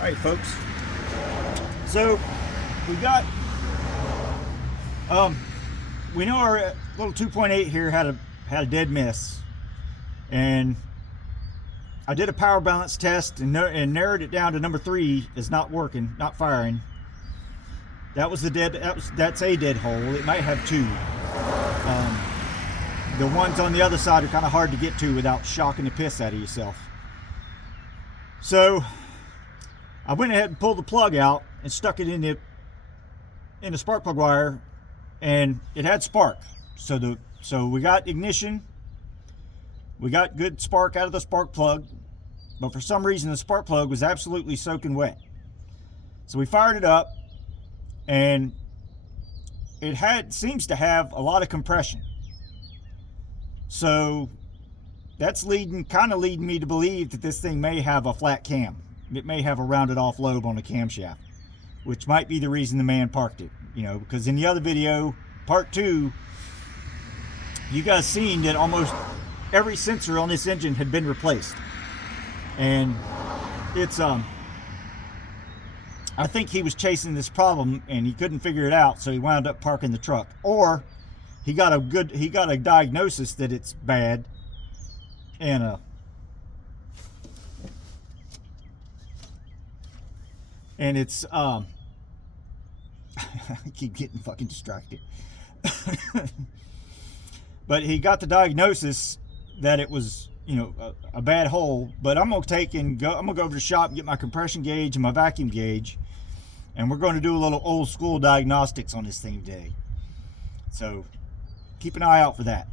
All right, folks. So we got, we know our little 2.8 here had a dead miss, and I did a power balance test and narrowed it down to number 3 is not working, not firing. That's a dead hole. It might have 2. The ones on the other side are kind of hard to get to without shocking the piss out of yourself. So I went ahead and pulled the plug out and stuck it in the spark plug wire, and it had spark. So we got ignition, we got good spark out of the spark plug, but for some reason the spark plug was absolutely soaking wet. So we fired it up, and it seems to have a lot of compression. So that's kind of leading me to believe that this thing may have a flat cam. It may have a rounded off lobe on the camshaft, which might be the reason the man parked it. You know, because in the other video, part 2, you guys seen that almost every sensor on this engine had been replaced. And it's, I think he was chasing this problem and he couldn't figure it out, so he wound up parking the truck. Or he got a diagnosis that it's bad, and it's I keep getting fucking distracted. But he got the diagnosis that it was, you know, a bad hole. But I'm gonna go over to the shop and get my compression gauge and my vacuum gauge, and we're going to do a little old school diagnostics on this thing today. So keep an eye out for that.